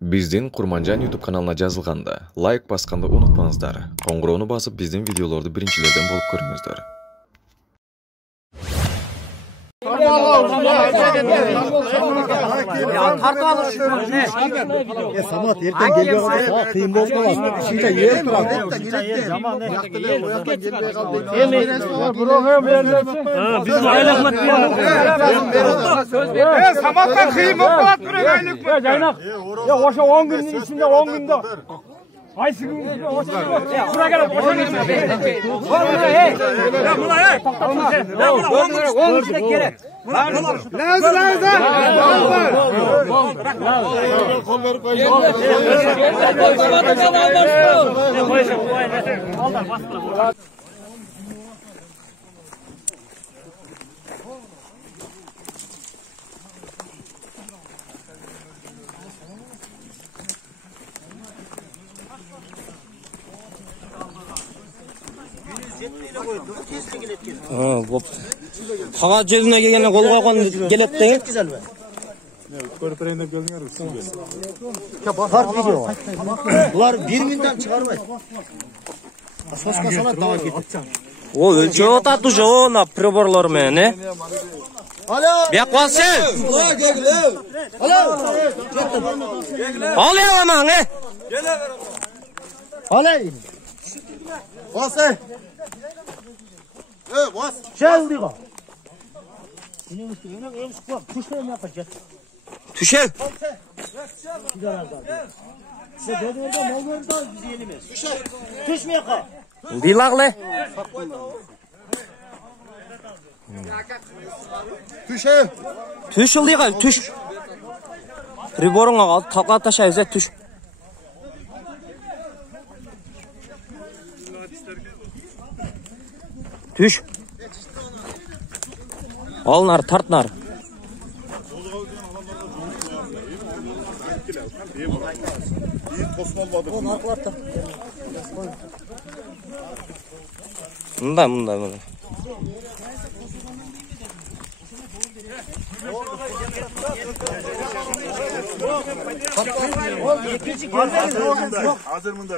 Биздин Курманжан YouTube каналына жазылганда лайк басканды унутпаңыздар. Коңгуроону басып биздин видеолорду биринчилерден болуп көрүңүздөр. Samat erken geliyor ama kıyım bozmalar. Şimdi yer duralım. Bizim aylıklık Samat'tan kıyım bozmalar. Caynak. Ya oşa 10 günün içinde 10 günde. Aysı günün oşa. Şuraya gelin. Oşa gelin. Ya buna hey. Ya buna 10 gün içinde gerek. Қағаз жүзіне келгенде қол қойған келеді деген. Bunlar bir günden çıkarmayın. Soska sana dağa gitti. О, өлчеп атады уже, на приборлармен, не? Alo. Бек бассын. Alo. Ал еламан, не? Alo. Bas. Bas. Gel diyor. Түшел. Дилағлы. Түш ылдиға, түш. Приборыңа қалды, тақла ташай өзі, түш. Түш. Алынар, тартынар. Мында. Hazır mı da?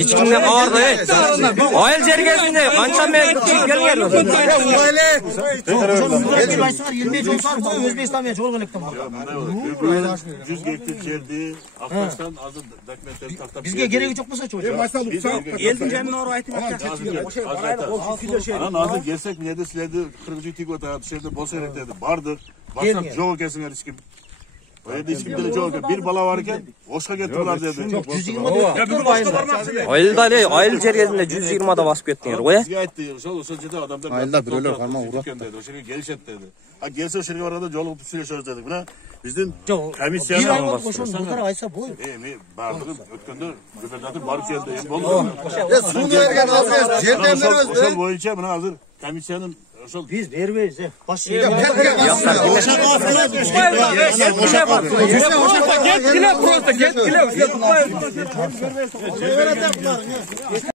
Ешкімде қағарды, айыл жергесінде қанша мен келген. 100 gektar жерді Ақташтан азыр документтерді тақтап. Bizge gereği çok musa çocuğum? Елдің жанына орай айтып Hazır gelsek mi dedi sizlerdi 40 tük otağı dışarıda bolsa gerek dedi. Bardık. Baksak жоқ екенсіңер ешкім. O yerde ешкім dedi жоқ екен. Bir bala var iken Oşқа кетtiler dedi. Yok 120 dedi. Айыл жергесінде 120-да басып кеттіңер, ғой? Бізге айтты, сол жерде адамдар Айылда біреулер қарма ұрат. Ошо жерге келишет dedi. Ha gelse o жерге барганда жолугуп сүйлөшөбүз дедик. Мына биздин Bir комиссияның ay oldu koşun bu kadar aysa boy. Мен бардыгы өткөндө губернатор барып келди. Эми болду. Sunu vergen azır. Жерден беребиz. Ошол боюнча мына азыр комиссиянын ошол Biz vermeyiz. Baş Get, просто get.